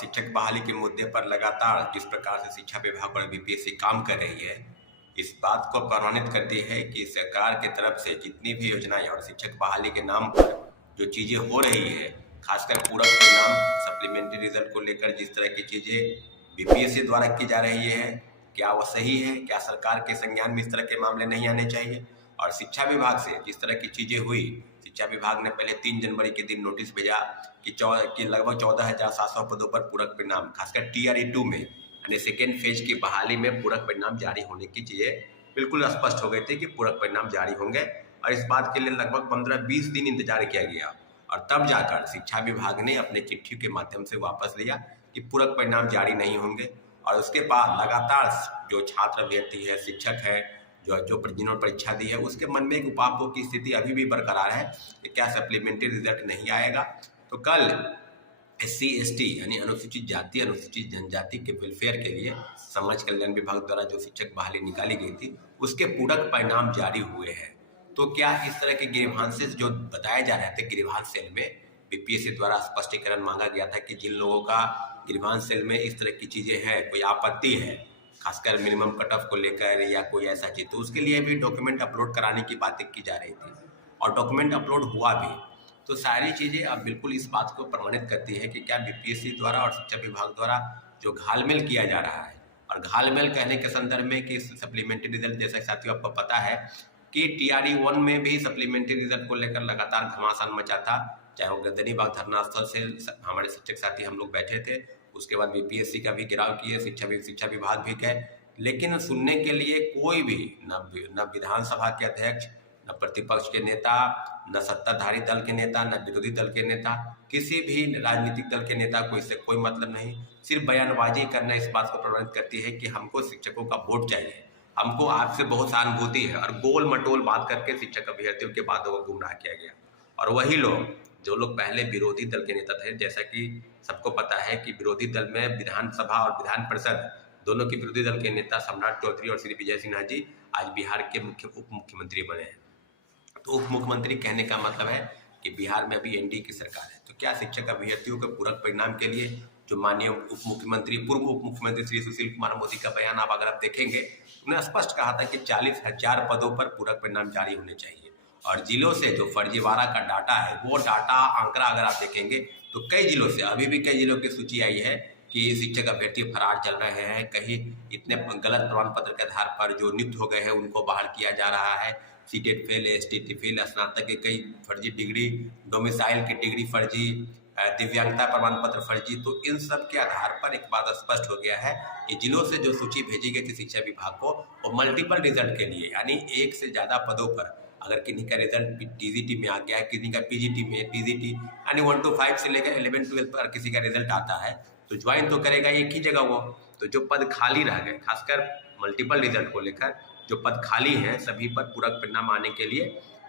शिक्षक बहाली के मुद्दे पर लगातार जिस प्रकार से शिक्षा विभाग और बीपीएससी काम कर रही है, इस बात को प्रमाणित करती है कि सरकार की तरफ से जितनी भी योजनाएं और शिक्षक बहाली के नाम पर जो चीजें हो रही है, खासकर पूरक परिणाम, सप्लीमेंट्री रिजल्ट को लेकर जिस तरह की चीजें बीपीएससी द्वारा की जा रही है, क्या वह सही है? क्या सरकार के संज्ञान में इस तरह के मामले नहीं आने चाहिए? और शिक्षा विभाग से जिस तरह की चीजें हुई, शिक्षा विभाग ने पहले 3 जनवरी के दिन नोटिस भेजा कि लगभग 14,700 पदों पर पूरक परिणाम, खासकर TRE-2 में यानी सेकेंड फेज की बहाली में पूरक परिणाम जारी होने की चीजें बिल्कुल स्पष्ट हो गए थे कि पूरक परिणाम जारी होंगे। और इस बात के लिए लगभग 15-20 दिन इंतजार किया गया और तब जाकर शिक्षा विभाग ने अपने चिट्ठी के माध्यम से वापस लिया कि पूरक परिणाम जारी नहीं होंगे। और उसके बाद लगातार जो छात्र अभ्यर्थी है, शिक्षक है, जिन्होंने परीक्षा दी है, उसके मन में एक उपापोह की स्थिति अभी भी बरकरार है कि क्या सप्लीमेंट्री रिजल्ट नहीं आएगा। तो कल SC ST यानी अनुसूचित जाति अनुसूचित जनजाति के वेलफेयर के लिए समाज कल्याण विभाग द्वारा जो शिक्षक बहाली निकाली गई थी, उसके पूरक परिणाम जारी हुए हैं। तो क्या इस तरह के ग्रीवांसेस जो बताए जा रहे थे, ग्रीवांस सेल में बीपीएससी द्वारा स्पष्टीकरण मांगा गया था कि जिन लोगों का ग्रीवांस सेल में इस तरह की चीजें हैं, कोई आपत्ति है, खासकर मिनिमम कट ऑफ को लेकर या कोई ऐसा चीज, तो उसके लिए भी डॉक्यूमेंट अपलोड कराने की बातें की जा रही थी और डॉक्यूमेंट अपलोड हुआ भी। तो सारी चीजें अब बिल्कुल इस बात को प्रमाणित करती है कि क्या बीपीएससी द्वारा और शिक्षा विभाग द्वारा जो घालमेल किया जा रहा है, और घालमेल कहने के संदर्भ में कि सप्लीमेंट्री रिजल्ट, जैसा साथियों आपको पता है कि TRE-1 में भी सप्लीमेंट्री रिजल्ट को लेकर लगातार घमासान मचा था, चाहे वो गद्दनीबाग धरना स्थल से हमारे शिक्षक साथी हम लोग बैठे थे, उसके बाद बीपीएससी का भी घेराव किए, शिक्षा विभाग भी गए, लेकिन सुनने के लिए कोई भी न विधानसभा के अध्यक्ष, न प्रतिपक्ष के नेता, न सत्ताधारी दल के नेता, न विरोधी दल के नेता, किसी भी राजनीतिक दल के नेता को इससे कोई मतलब नहीं। सिर्फ बयानबाजी करना इस बात को प्रमाणित करती है कि हमको शिक्षकों का वोट चाहिए, हमको आपसे बहुत सहानुभूति है, और गोल मटोल बात करके शिक्षक अभ्यर्थियों के बातों को गुमराह किया गया। और वही लोग जो लोग पहले विरोधी दल के नेता थे, जैसा कि सबको पता है कि विरोधी दल में विधानसभा और विधान परिषद दोनों के विरोधी दल के नेता सम्राट चौधरी और श्री विजय सिन्हा जी आज बिहार के उप मुख्यमंत्री बने हैं। तो उप मुख्यमंत्री कहने का मतलब है कि बिहार में अभी एनडीए की सरकार है। तो क्या शिक्षक अभ्यर्थियों के पूरक परिणाम के लिए जो माननीय उप मुख्यमंत्री, पूर्व उप मुख्यमंत्री श्री सुशील कुमार मोदी का बयान आप अगर आप देखेंगे, उन्होंने स्पष्ट कहा था कि 40,000 पदों पर पूरक परिणाम जारी होने चाहिए। और जिलों से जो फर्जीवाड़ा का डाटा है, वो डाटा आंकड़ा अगर आप देखेंगे तो कई जिलों से, अभी भी कई जिलों की सूची आई है कि शिक्षक अभ्यर्थी फरार चल रहे हैं, कहीं इतने गलत प्रमाण पत्र के आधार पर जो नियुक्त हो गए हैं उनको बहाल किया जा रहा है, सीटेट फेल, STT फेल, स्नातक के कई फर्जी डिग्री, डोमिसाइल की डिग्री फर्जी, दिव्यांगता प्रमाण पत्र फर्जी। तो इन सब के आधार पर एक बात स्पष्ट हो गया है कि जिलों से जो सूची भेजी गई थी शिक्षा विभाग को, वो मल्टीपल रिजल्ट के लिए, यानी एक से ज्यादा पदों पर, अगर किन्हीं का रिजल्ट TGT में आ गया है, किन्हीं का PGT में, TGT यानी 1 to 5 से लेकर 11-12 पर किसी का रिजल्ट आता है तो ज्वाइन तो करेगा एक ही जगह वो। तो जो पद खाली रह गए, खासकर मल्टीपल रिजल्ट को लेकर जो पद खाली हैं, सभी पर पूरक परिणाम आने के लिए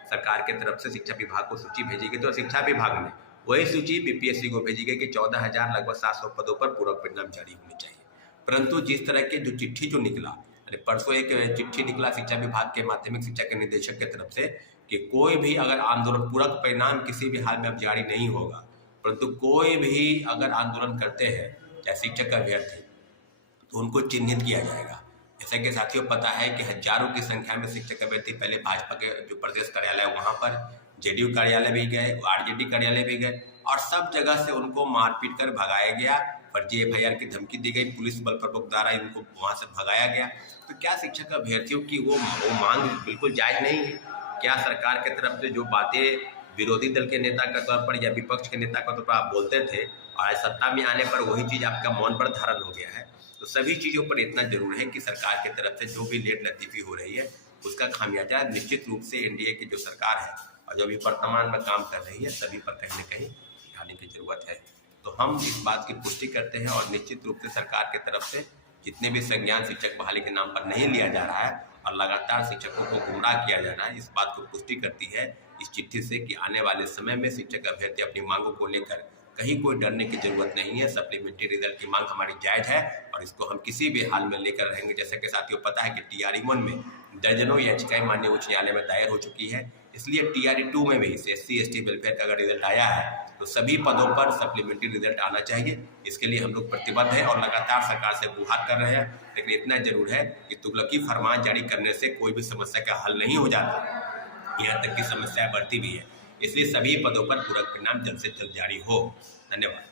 सरकार के तरफ से शिक्षा विभाग को सूची भेजी गई। तो शिक्षा विभाग ने वही सूची बीपीएससी को भेजी गई कि 14,000 लगभग 700 पदों पर पूरक परिणाम जारी होने चाहिए। परंतु जिस तरह के जो चिट्ठी जो निकला, अरे परसों एक चिट्ठी निकला शिक्षा विभाग के माध्यमिक शिक्षा के निदेशक के तरफ से कि कोई भी अगर आंदोलन, पूरक परिणाम किसी भी हाल में अब जारी नहीं होगा, परंतु कोई भी अगर आंदोलन करते हैं चाहे शिक्षक अभ्यर्थी, तो उनको चिन्हित किया जाएगा। जैसा कि साथियों पता है कि हजारों की संख्या में शिक्षक अभ्यर्थी पहले भाजपा के जो प्रदेश कार्यालय वहां पर, JDU कार्यालय भी गए, RJD कार्यालय भी गए, और सब जगह से उनको मारपीट कर भगाया गया, फर्जी FIR की धमकी दी गई, पुलिस बल प्रमुख द्वारा इनको वहां से भगाया गया। तो क्या शिक्षक अभ्यर्थियों की वो मांग बिल्कुल जायज नहीं है? क्या सरकार के तरफ से जो बातें विरोधी दल के नेता के तौर पर या विपक्ष के नेता के तौर पर आप बोलते थे, और सत्ता में आने पर वही चीज आपका मौन पर धारण हो गया है? तो सभी चीजों पर इतना जरूर है कि सरकार की तरफ से जो भी लेट लतीफी हो रही है, उसका खामियाजा निश्चित रूप से एनडीए की जो सरकार है और जो भी वर्तमान में काम कर रही है, सभी पर कहीं न कहीं उठाने की जरूरत है। तो हम इस बात की पुष्टि करते हैं, और निश्चित रूप से सरकार की तरफ से जितने भी संज्ञान शिक्षक बहाली के नाम पर नहीं लिया जा रहा है और लगातार शिक्षकों को गुमराह किया जा रहा है, इस बात को पुष्टि करती है इस चिट्ठी से कि आने वाले समय में शिक्षक अभ्यर्थी अपनी मांगों को लेकर कहीं कोई डरने की जरूरत नहीं है। सप्लीमेंट्री रिजल्ट की मांग हमारी जायज है और इसको हम किसी भी हाल में लेकर रहेंगे। जैसे कि साथियों पता है कि TRE-1 में दर्जनों याचिकाएं माननीय उच्च न्यायालय में दायर हो चुकी है। इसलिए TRE 2 में भी SC/ST वेलफेयर का अगर रिजल्ट आया है तो सभी पदों पर सप्लीमेंट्री रिजल्ट आना चाहिए। इसके लिए हम लोग प्रतिबद्ध हैं और लगातार सरकार से गुहार कर रहे हैं। लेकिन इतना जरूर है कि तुगलकी फरमान जारी करने से कोई भी समस्या का हल नहीं हो जाता, यहाँ तक की समस्या बढ़ती भी है। इसलिए सभी पदों पर पूरक परिणाम जल्द से जल्द जारी हो। धन्यवाद।